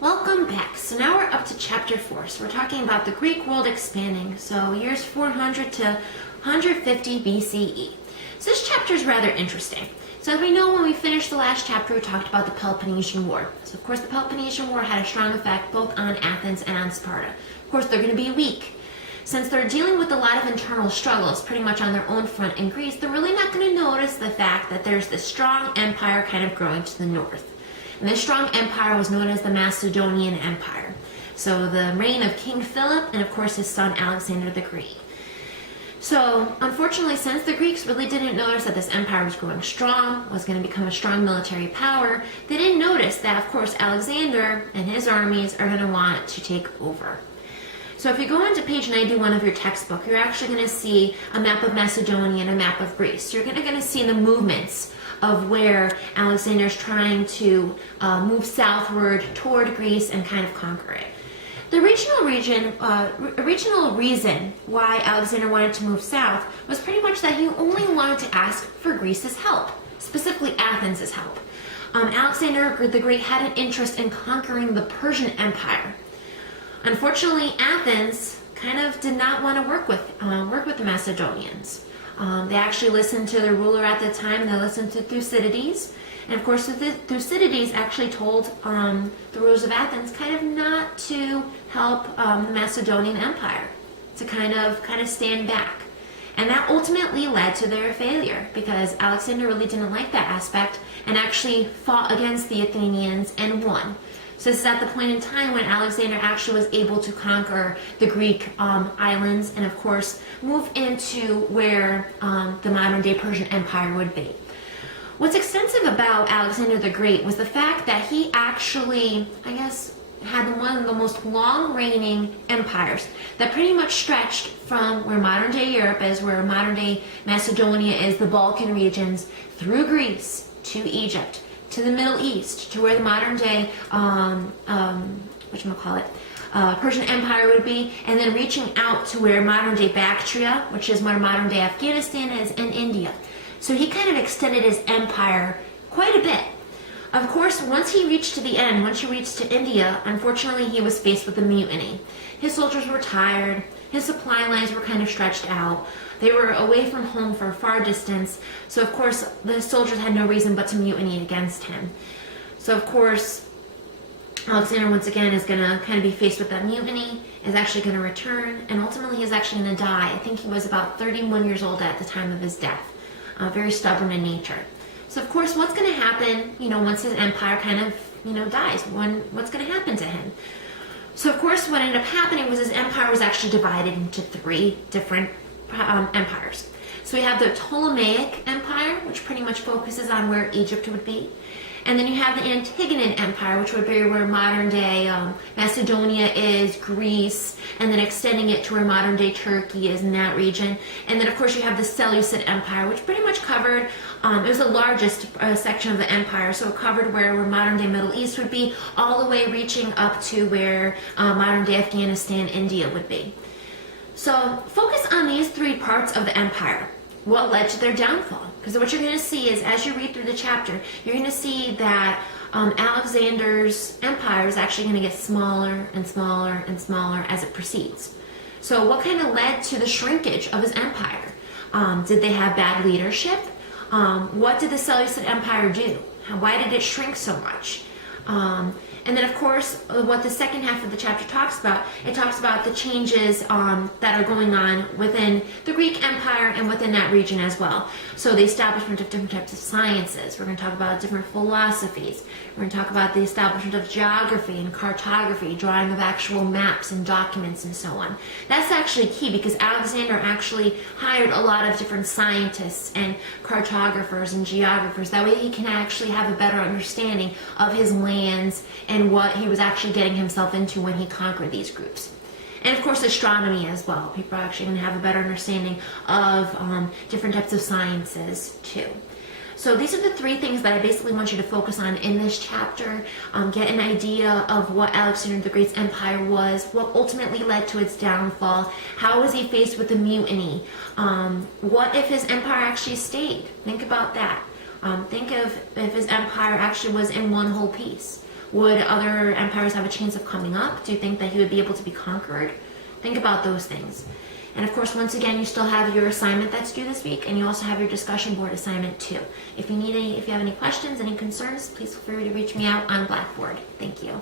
Welcome back. So now we're up to chapter 4. So we're talking about the Greek world expanding. So years 400 to 150 BCE. So this chapter is rather interesting. So as we know, when we finished the last chapter, we talked about the Peloponnesian War. So of course the Peloponnesian War had a strong effect both on Athens and on Sparta. Of course they're going to be weak. Since they're dealing with a lot of internal struggles pretty much on their own front in Greece, they're really not going to notice the fact that there's this strong empire kind of growing to the north. And this strong empire was known as the Macedonian Empire. So the reign of King Philip and of course his son Alexander the Great. So unfortunately, since the Greeks really didn't notice that this empire was growing strong, was going to become a strong military power, they didn't notice that of course Alexander and his armies are going to want to take over. So if you go into page 91 of your textbook, you're actually going to see a map of Macedonia and a map of Greece. So you're going to see the movements of where Alexander's trying to move southward toward Greece and kind of conquer it. The original reason why Alexander wanted to move south was pretty much that he only wanted to ask for Greece's help, specifically Athens' help. Alexander the Great had an interest in conquering the Persian Empire. Unfortunately, Athens kind of did not want to work with the Macedonians. They actually listened to their ruler at the time, and they listened to Thucydides. And of course, Thucydides actually told the rulers of Athens kind of not to help the Macedonian Empire, to kind of stand back. And that ultimately led to their failure because Alexander really didn't like that aspect and actually fought against the Athenians and won. So this is at the point in time when Alexander actually was able to conquer the Greek islands and of course move into where the modern day Persian Empire would be. What's extensive about Alexander the Great was the fact that he actually, had one of the most long reigning empires that pretty much stretched from where modern day Europe is, where modern day Macedonia is, the Balkan regions, through Greece to Egypt, to the Middle East, to where the modern day, Persian Empire would be, and then reaching out to where modern day Bactria, which is where modern day Afghanistan is, and India. So he kind of extended his empire quite a bit. Of course, once he reached to the end, once he reached to India, unfortunately he was faced with a mutiny. His soldiers were tired, his supply lines were kind of stretched out, they were away from home for a far distance, so of course the soldiers had no reason but to mutiny against him. So of course, Alexander once again is going to kind of be faced with that mutiny, is actually going to return, and ultimately he's actually going to die. I think he was about 31 years old at the time of his death. Very stubborn in nature. So of course, what's going to happen, once his empire kind of, dies? What's going to happen to him? So of course, what ended up happening was his empire was actually divided into 3 different empires. So we have the Ptolemaic Empire, which pretty much focuses on where Egypt would be. And then you have the Antigonid Empire, which would be where modern day Macedonia is, Greece, and then extending it to where modern day Turkey is in that region. And then of course you have the Seleucid Empire, which pretty much covered, it was the largest section of the empire, so it covered where modern day Middle East would be, all the way reaching up to where modern day Afghanistan, India would be. So focus on these 3 parts of the empire. What led to their downfall? Because what you're going to see is, as you read through the chapter, you're going to see that Alexander's empire is actually going to get smaller and smaller and smaller as it proceeds. So what kind of led to the shrinkage of his empire? Did they have bad leadership? What did the Seleucid Empire do? Why did it shrink so much? And then, of course, what the second half of the chapter talks about, it talks about the changes that are going on within the Greek Empire and within that region as well. So the establishment of different types of sciences. We're going to talk about different philosophies. We're going to talk about the establishment of geography and cartography, drawing of actual maps and documents and so on. That's actually key because Alexander actually hired a lot of different scientists and cartographers and geographers. That way he can actually have a better understanding of his lands and what he was actually getting himself into when he conquered these groups. And of course astronomy as well. People are actually going to have a better understanding of different types of sciences too. So these are the 3 things that I basically want you to focus on in this chapter. Get an idea of what Alexander the Great's empire was, what ultimately led to its downfall, how was he faced with the mutiny, what if his empire actually stayed? Think about that. Think of if his empire actually was in one whole piece. Would other empires have a chance of coming up? Do you think that he would be able to be conquered? Think about those things. And of course, once again, you still have your assignment that's due this week, and you also have your discussion board assignment too. If you have any questions, any concerns, please feel free to reach me out on Blackboard. Thank you.